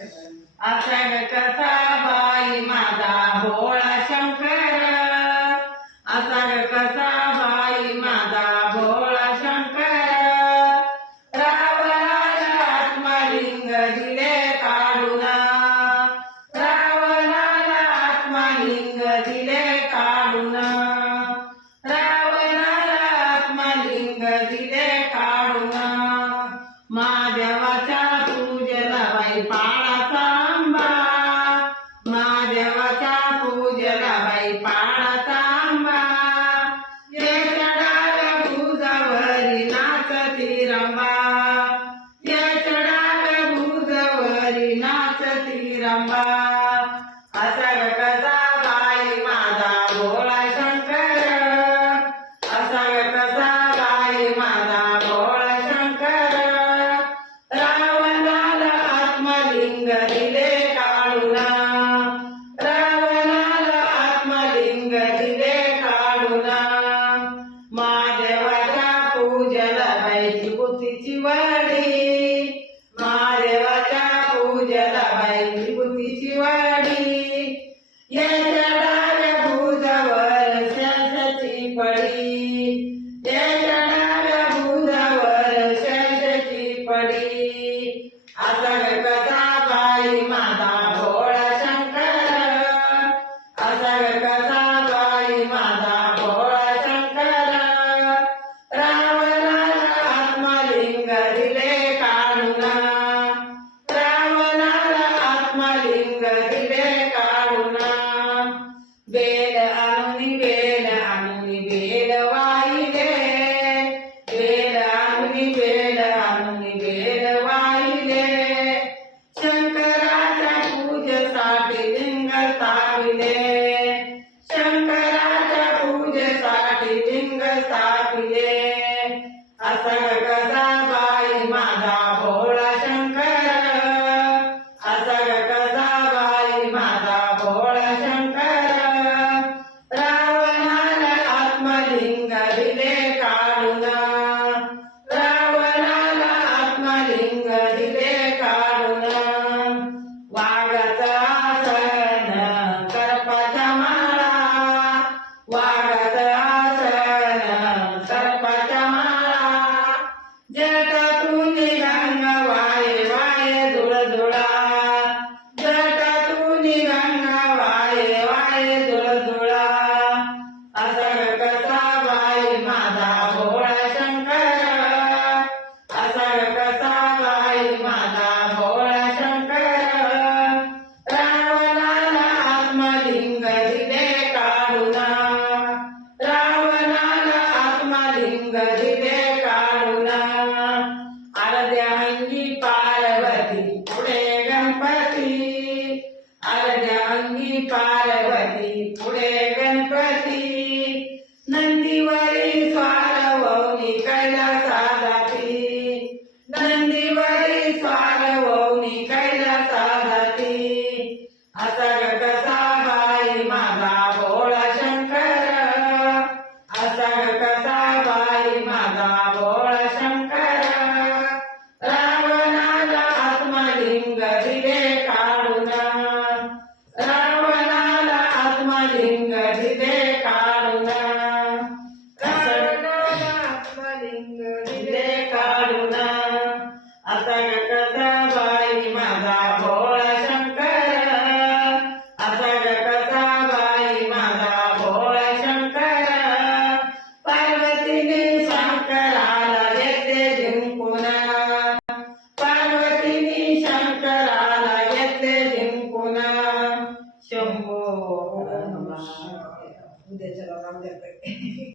असा कसा बाई माझा भोळा शंकर. असा कसा बाई माझा भोळा शंकर. रावणाला आत्मलिंग दिले काढून. रावणाला आत्मलिंग दिले काढून. रावणाला आत्मलिंग दिले काढून. मा ಶ್ರೀರಾಮ पडी पडी असा कसा बाई माझा भोळा शंकर. असा कसा बाई माझा भोळा शंकर. रावणाला आत्मलिंग दिले काढून. रावणाला आत्मलिंग दिले काढून. बे स्थापिले शंकराच्या पूजेसाठी लिंग स्थापिले असं ग कसा बाई माझा भोळा शंकर असं ग कसा बाई माझा भोळा शंकर रावणाला आत्मलिंग दिले काढून रावणाला आत्मलिंग दिले ಸುಂದರಿದೆ ಕಾರುಣ ಅರದೆ ಅಂಗಿ ಪಾರ್ವತಿ ಪುಡೆ ಗಣಪತಿ ಅರದೆ ಅಂಗಿ ಪಾರ್ವತಿ ಪುಡೆ आत्मलिंग उद्याच्या नामदेव